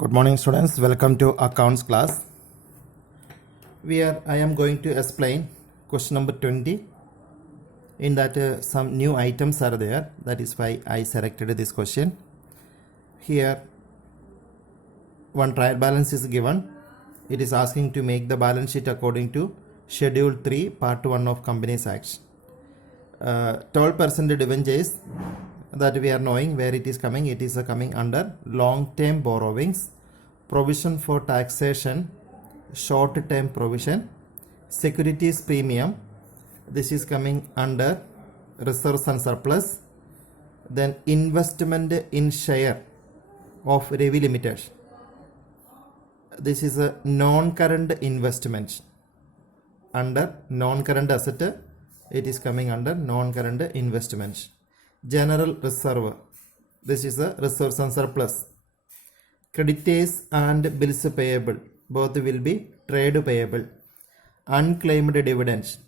Good morning students, welcome to accounts class. I am going to explain question number 20. In that some new items are there, that is why I selected this question. Here one trial balance is given. It is asking to make the balance sheet according to schedule 3 part 1 of Companies Act. 12% debentures that we are knowing where it is coming. It is coming under long term borrowings, provision for taxation, short term provision, securities premium. This is coming under reserves and surplus. Then investment in share of Ravi Limited. This is a non-current investment under non-current asset. It is coming under non-current investment. General reserve. This is a reserves and surplus. Creditors and bills payable. Both will be trade payable. Unclaimed dividends.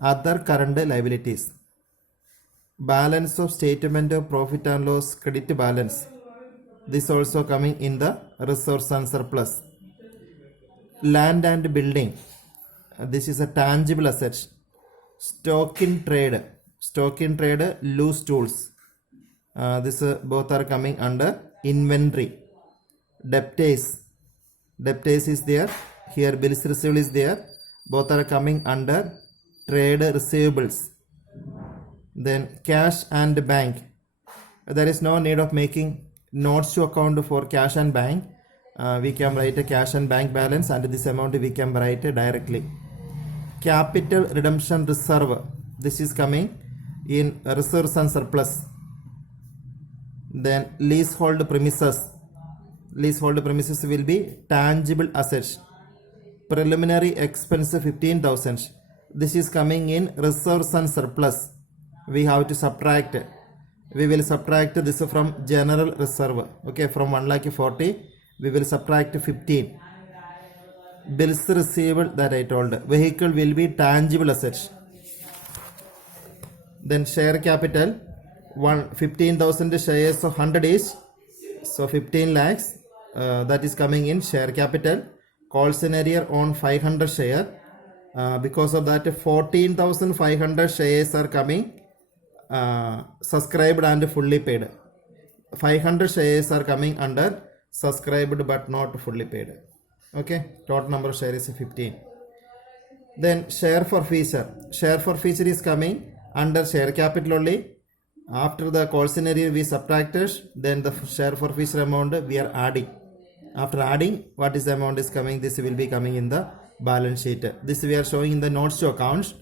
Other current liabilities. Balance of statement of profit and loss credit balance. This also coming in the reserves and surplus. Land and building. This is a tangible asset. Stock in trade. Stock in trade, loose tools. This both are coming under inventory. Debtors. Debtors is there. Here bills receivable is there. Both are coming under trade receivables. Then cash and bank. There is no need of making notes to account for cash and bank. We can write a cash and bank balance, and this amount we can write directly. Capital redemption reserve. This is coming in reserves and surplus. Then leasehold premises. Leasehold premises will be tangible assets. Preliminary expense 15,000. This is coming in reserves and surplus. We have to subtract. We will subtract this from general reserve. Okay, from 1,40,000 we will subtract 15. Bills receivable that I told. Vehicle will be tangible assets. Then share capital, 15,000 shares of 100 is, so 15 lakhs. That is coming in share capital. Call scenario on 500 share. Because of that 14,500 shares are coming subscribed and fully paid. 500 shares are coming under subscribed but not fully paid. Okay, total number of shares is 15. Then share forfeiture. Share forfeiture is coming under share capital only. After the call scenario we subtracted, then the share forfeiture amount we are adding. After adding, what is the amount is coming, this will be coming in the balance sheet. This we are showing in the notes to accounts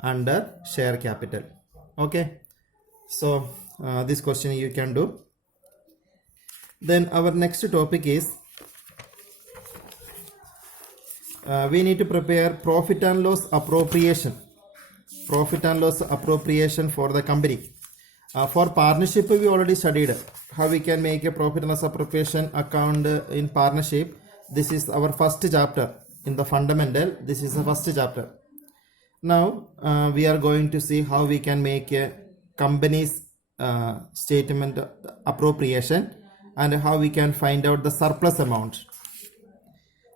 under share capital. Okay, so this question you can do. Then our next topic is we need to prepare profit and loss appropriation. Profit and loss appropriation for the company. For partnership we already studied how we can make a profit and loss appropriation account in partnership. This is our first chapter in the fundamental. This is the first chapter. Now we are going to see how we can make a company's statement appropriation and how we can find out the surplus amount.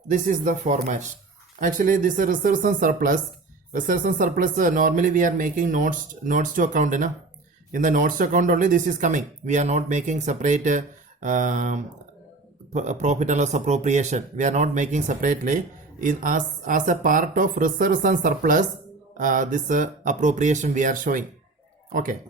This is the format. Actually this is reserves and surplus. Reserves and surplus normally we are making notes to account. In the notes to account only this is coming. We are not making separate profit and loss appropriation. We are not making separately. As a part of reserves and surplus, this appropriation we are showing. Okay.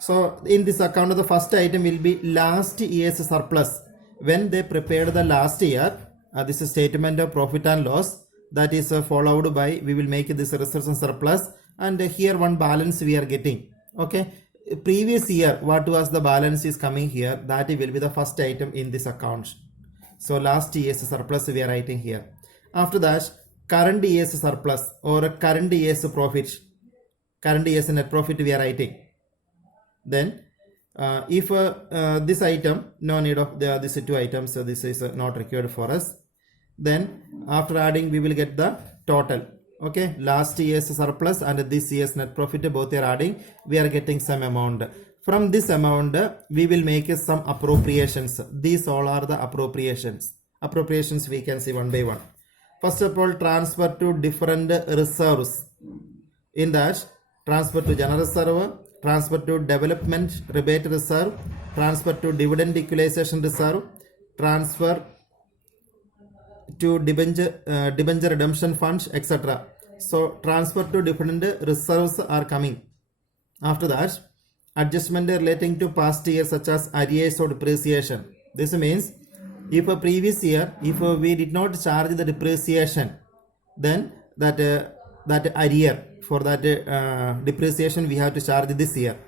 So in this account the first item will be last year's surplus. When they prepared the last year, this is statement of profit and loss. That is followed by, we will make this reserves and surplus, and here one balance we are getting. Okay, previous year what was the balance is coming here, that will be the first item in this account. So last year's surplus we are writing here. After that current year's surplus or current year's profit, current year's net profit we are writing. Then if this item, no need of these two items, so this is not required for us. Then after adding we will get the total. Okay, last year's surplus and this year's net profit both are adding, we are getting some amount. From this amount, we will make some appropriations. These all are the appropriations. Appropriations we can see one by one. First of all, transfer to different reserves. In that, transfer to general reserve, transfer to development rebate reserve, transfer to dividend equalization reserve, transfer to debenture redemption funds, etc. So transfer to different reserves are coming. After that, adjustment relating to past years such as arrears or depreciation. This means if a previous year, if we did not charge the depreciation, then that arrear for that depreciation we have to charge this year.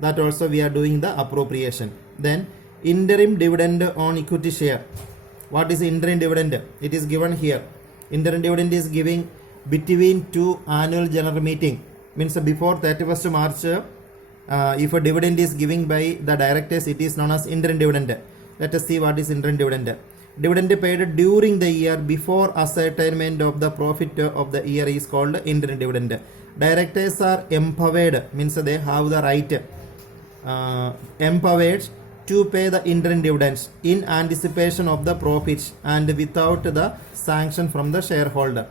That also we are doing the appropriation. Then interim dividend on equity share. What is interim dividend? It is given here. Interim dividend is giving between two annual general meeting. Means before 31st March, if a dividend is given by the directors, it is known as interim dividend. Let us see what is interim dividend. Dividend paid during the year before ascertainment of the profit of the year is called interim dividend. Directors are empowered, means they have the right, empowered to pay the interim dividends in anticipation of the profits and without the sanction from the shareholder.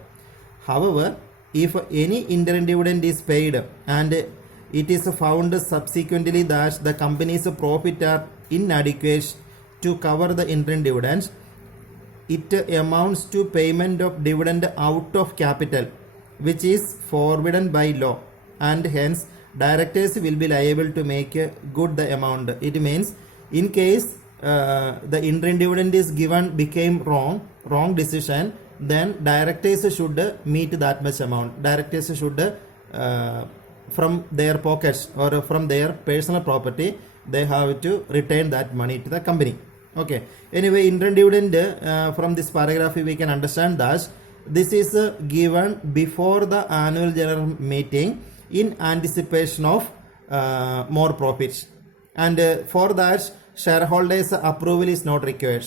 However, if any interim dividend is paid and it is found subsequently that the company's profit are inadequate to cover the interim dividends, it amounts to payment of dividend out of capital, which is forbidden by law, and hence directors will be liable to make good the amount. It means in case the interim dividend is given became wrong decision, then directors should meet that much amount. Directors should from their pockets or from their personal property, they have to retain that money to the company. Okay. Anyway, interim dividend from this paragraph we can understand that this is given before the annual general meeting in anticipation of more profits, and for that shareholders approval is not required.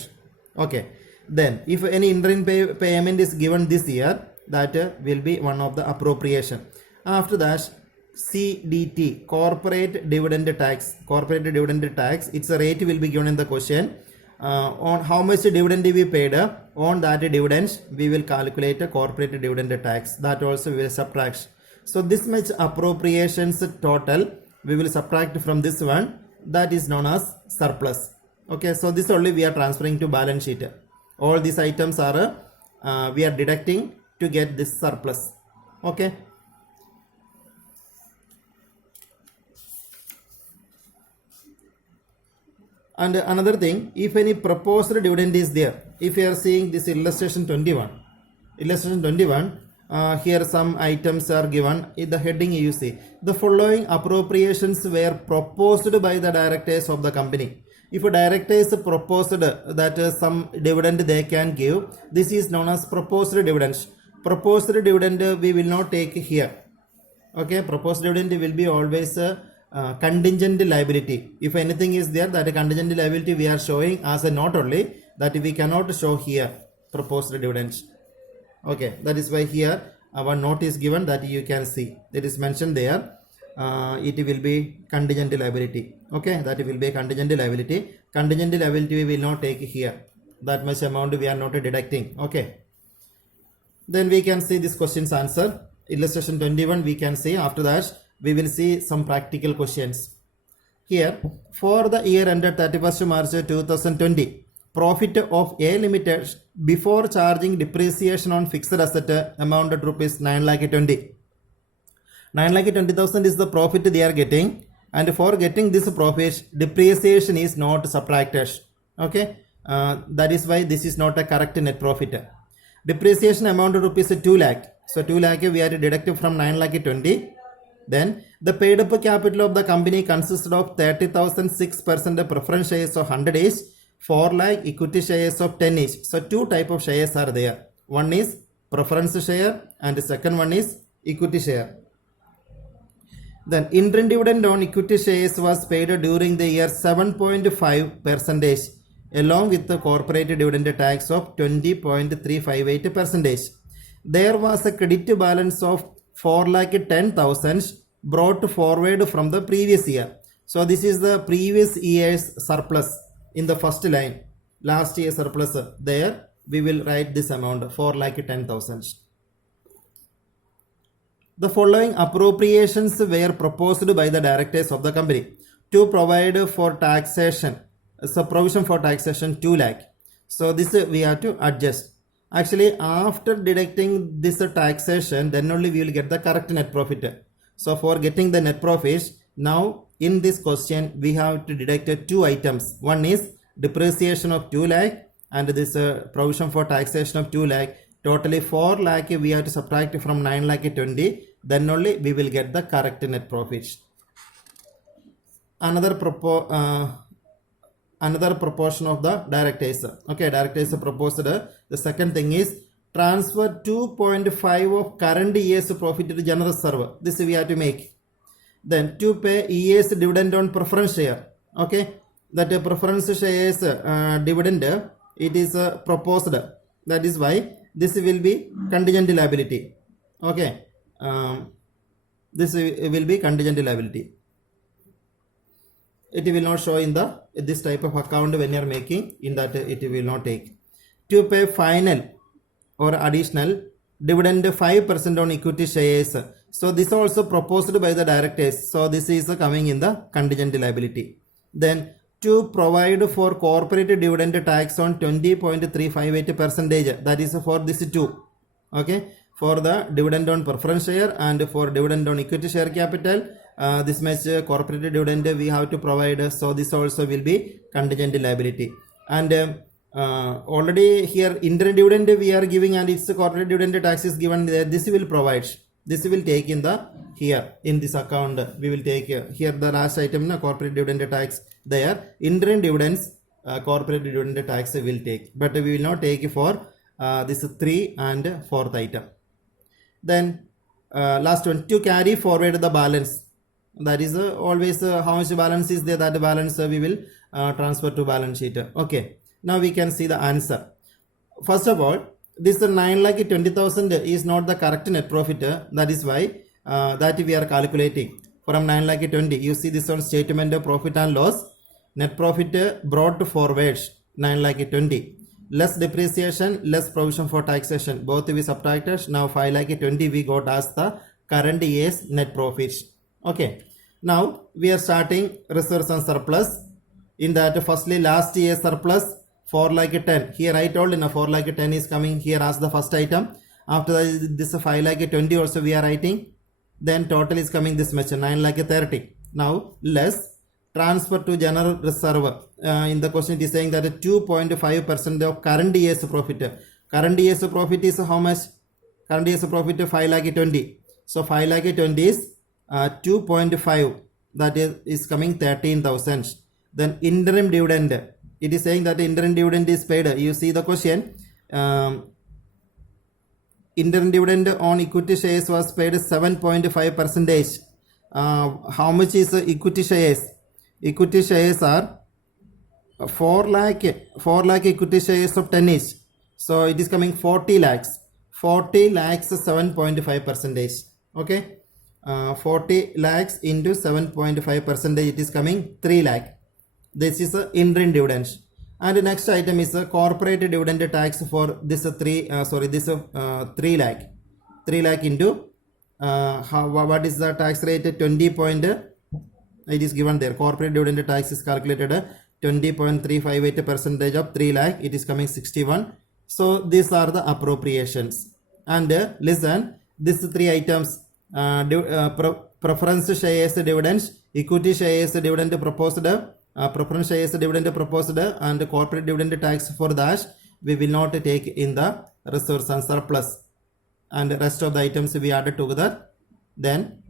Okay. Then if any interim payment is given this year, that will be one of the appropriation. After that, CDT, corporate dividend tax. Corporate dividend tax, its a rate will be given in the question. On how much dividend we paid, on that dividends we will calculate a corporate dividend tax. That also we will subtract. So this much appropriations total we will subtract from this one, that is known as surplus. Okay, so this only we are transferring to balance sheet. All these items are we are deducting to get this surplus. Okay. And another thing, if any proposed dividend is there, if you are seeing this illustration 21, here some items are given. In the heading you see, the following appropriations were proposed by the directors of the company. If a director is proposed that some dividend they can give, this is known as proposed dividends. Proposed dividend we will not take here. Okay, proposed dividend will be always contingent liability. If anything is there, that contingent liability we are showing as a note only, that we cannot show here proposed dividends. Okay, that is why here our note is given, that you can see it is mentioned there. It will be contingent liability. Okay, that will be contingent liability. Contingent liability we will not take here. That much amount we are not deducting. Okay, then we can see this question's answer. Illustration 21 we can see. After that we will see some practical questions. Here, for the year ended 31st March 2020, profit of A Limited before charging depreciation on fixed asset amounted to rupees 9,20,000. 9,20,000 is the profit they are getting, and for getting this profit, depreciation is not subtracted. Okay, that is why this is not a correct net profit. Depreciation amounted to rupees 2 lakh. So 2 lakh we are deducted from 9,20,000. Then the paid up capital of the company consisted of 30,000 6% preference shares of 100 each, 4 lakh equity shares of 10 each. So two type of shares are there. One is preference share and the second one is equity share. Then interim dividend on equity shares was paid during the year 7.5% along with the corporate dividend tax of 20.358%. There was a credit balance of 4,10,000 brought forward from the previous year. So this is the previous year's surplus in the first line. Last year surplus there we will write this amount 4,10,000. The following appropriations were proposed by the directors of the company to provide for taxation. So provision for taxation 2 lakh. So this we have to adjust. Actually, after deducting this taxation, then only we will get the correct net profit. So for getting the net profit, now in this question we have to deduct two items. One is depreciation of 2 lakh and this provision for taxation of 2 lakh. Totally 4 lakh we have to subtract from 9 lakh 20. Then only we will get the correct net profit. Another proportion of the directors. Okay, directors proposed. The second thing is transfer 2.5 of current year's profit to general reserve. This we have to make. Then to pay year's dividend on preference share. Okay, that preference shares dividend it is proposed. That is why this will be contingent liability. Okay, this will be contingent liability. It will not show in the this type of account when you are making, in that it will not take. To pay final or additional dividend 5% on equity shares. So this is also proposed by the directors. So this is coming in the contingent liability. Then to provide for corporate dividend tax on 20.358%. That is for this two. Okay, for the dividend on preference share and for dividend on equity share capital. This much corporate dividend we have to provide. So this also will be contingent liability. And already here interim dividend we are giving and its corporate dividend tax is given there. This will provide. This will take in the here in this account. We will take here the last item corporate dividend tax there. Interim dividends corporate dividend tax will take, but we will not take for this 3 and 4th item. Then last one, to carry forward the balance. That is always how much balance is there, that balance we will transfer to balance sheet. Okay, now we can see the answer. First of all, this 9,20,000 is not the correct net profit. That is why that we are calculating from 9,20,000. You see this on statement of profit and loss. Net profit brought forward 9,20,000. Less depreciation, less provision for taxation. Both we subtracted. Now 5,20,000 we got as the current year's net profit. Okay, now we are starting reserves and surplus. In that, firstly last year surplus 4,10,000. Here I told 4,10,000 is coming here as the first item. After that, this 5,20,000 also we are writing. Then total is coming this much 9,30,000. Now less transfer to general reserve. In the question it is saying that 2.5% of current year's profit. Current year's profit is how much? Current year's profit 5,20,000. So 5,20,000 is 2.5, that is coming 13,000. Then interim dividend, it is saying that interim dividend is paid. You see the question, interim dividend on equity shares was paid 7.5%. How much is equity shares? Equity shares are 4 lakh equity shares of 10 each. So it is coming 40 lakhs. 40 lakhs 7.5%. Okay. 40 lakhs into 7.5%, it is coming 3 lakh. This is interim dividends. And the next item is corporate dividend tax for this 3 lakh. 3 lakh into what is the tax rate? 20 point. It is given there. Corporate dividend tax is calculated 20.358% of 3 lakh. It is coming 61. So these are the appropriations. And listen, these 3 items. Preference shares dividends, equity shares dividend proposed, preference shares dividend proposed, and corporate dividend tax for that we will not take in the reserves and surplus. And the rest of the items we added together. Then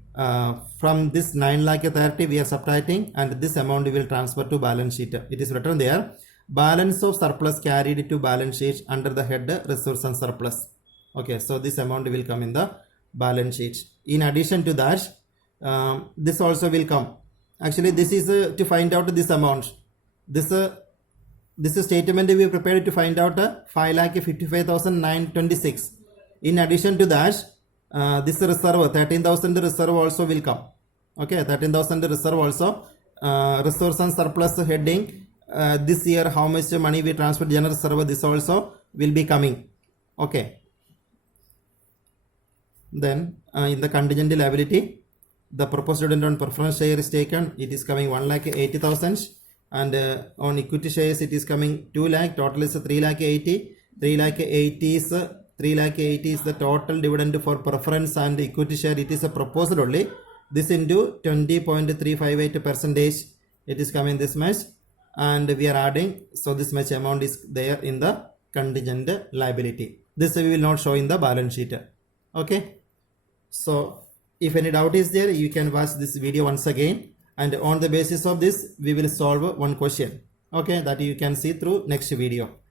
from this 9,30,000 we are subtracting, and this amount we will transfer to balance sheet. It is written there, balance of surplus carried to balance sheet under the head reserves and surplus. Okay, so this amount will come in the balance sheet. In addition to that, this also will come. Actually, this is to find out this amount. This statement we prepared to find out 5,55,926. In addition to that, this reserve 13,000 reserve also will come. Okay, 13,000 reserve also resource and surplus heading, this year how much money we transfer general server, this also will be coming. Okay. Then in the contingent liability, the proposed dividend on preference share is taken, it is coming 1,80,000, and on equity shares it is coming 2 lakh, total is 3,80,000. 3,80,000 is the total dividend for preference and equity share, it is a proposal only. This into 20.358 percentage, it is coming this much, and we are adding, so this much amount is there in the contingent liability. This we will not show in the balance sheet. Okay. So if any doubt is there, you can watch this video once again, and on the basis of this we will solve one question. Okay, that you can see through next video.